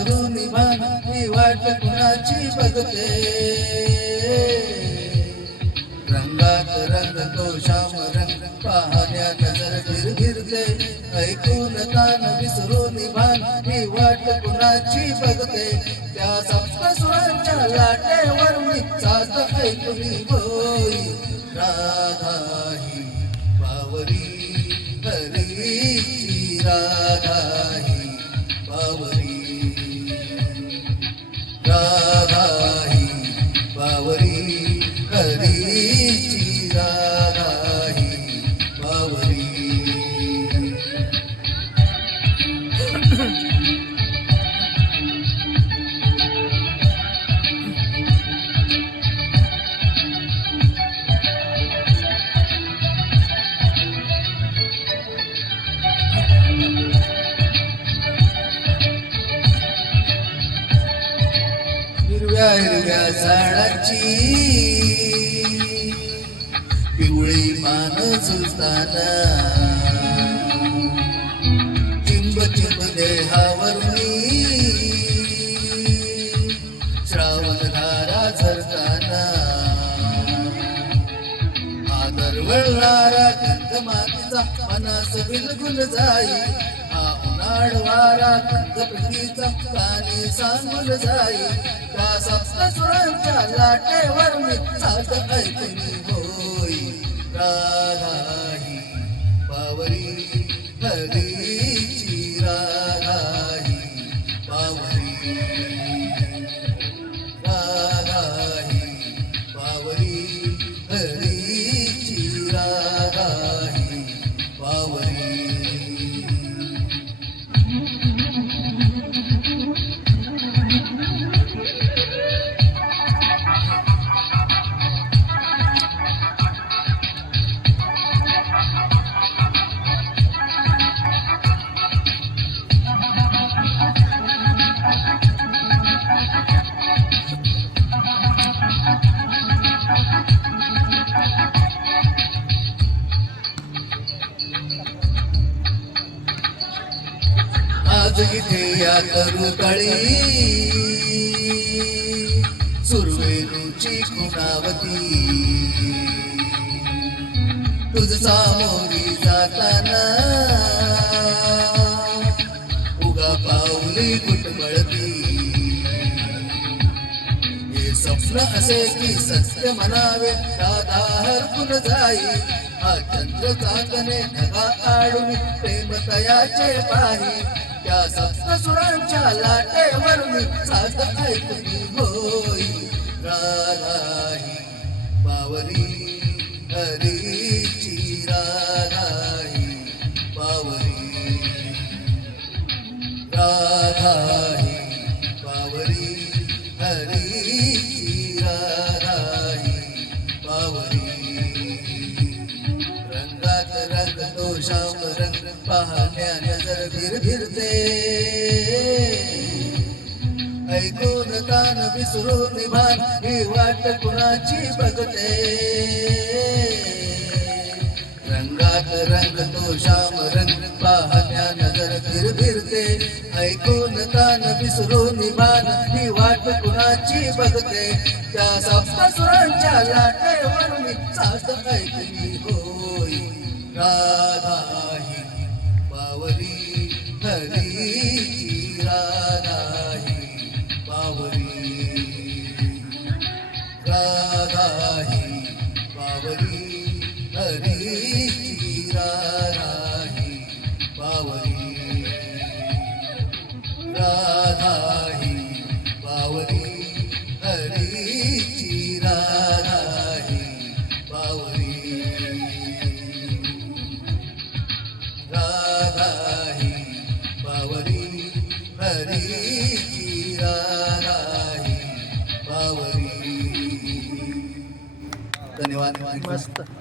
विसरून भान ही वाट कुणाची बघते रंगात रंगतो श्याम रंग पाहण्या नजर फिरते ऐकून कान विसरून भान ही वाट कुणाची बघते त्या सप्तसुरांच्या लाटेवर मी साथ ऐकून होई राधा ही बावरी हरीची राधा ही बावरी राधा ही बावरी हरीची राधा ही बावरी हिरव्या झाडाची पिवळी मान झुलताना चिंब चिंब देहावरणी श्रावण धारा झरताना आदर वळणारा गंध मातीचा मनास बिलगुल जाई हा उन्हाळ वारा गंध प्रीतीचा कानी सांगुल जाई त्या सप्तसुरांच्या लाटेवर मी साथ ऐकून होई राधा ही बावरी हरीची राधा ही बावरी राधा ही बावरी हरीची राधा ही बावरी आज इथे या करुतळी सुरवेरूची खुणावती तुझ सामोरी जाताना उगा पाऊली कुटमळती हे स्वप्न असे की सत्य म्हणावे राधा हरपून जाई हा चंद्र चांदणे ढगा आडून प्रेम तयाचे पाही त्या सप्तसुरांच्या लाटेवर मी साथ ऐकून होई राधा ही बावरी हरीची राधा ही बावरी राधा ही बावरी हरीची राधा ही बावरी रंगात रंगतो श्याम रंग पाहण्या नजर फिरते ऐकून कान विसरून भान ही वाट कुणाची बघते रंगात रंगतो श्याम रंग पाहण्या नजर फिरते ऐकून कान विसरून भान ही वाट कुणाची बघते त्या सप्तसुरांच्या लाटेवर मी साथ ऐकली होई राधा ही बावरी हरीची राधा ही बावरी राधा ही बावरी हरीची राधा ही बावरी राधा ही बावरी हरीची राधा ही बावरी राधा ही बावरी हरीची राधा ही बावरी. धन्यवाद. मस्त.